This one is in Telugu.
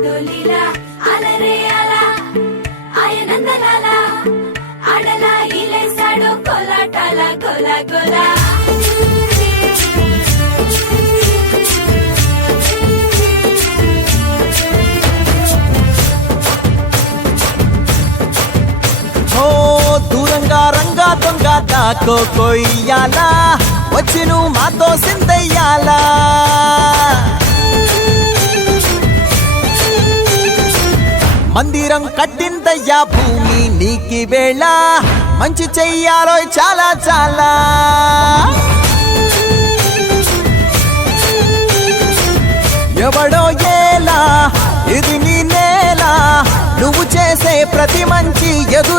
ఏదో లీలా అలరే అలా ఆయనందలాల ఆడలా ఇలేసాడు కోలాటాల గోలా గోలా దూరంగా రంగా దొంగ దాకో కొయ్యాలా వచ్చి నువ్వు మాతో సిందయ్యాలా మందిరం కట్టిందయ్యా భూమి నీకి వేళ మంచి చెయ్యాలో చాలా చాలా ఎవడో ఏలా ఇది నీ నేల నువ్వు చేసే ప్రతి మంచి ఎదుర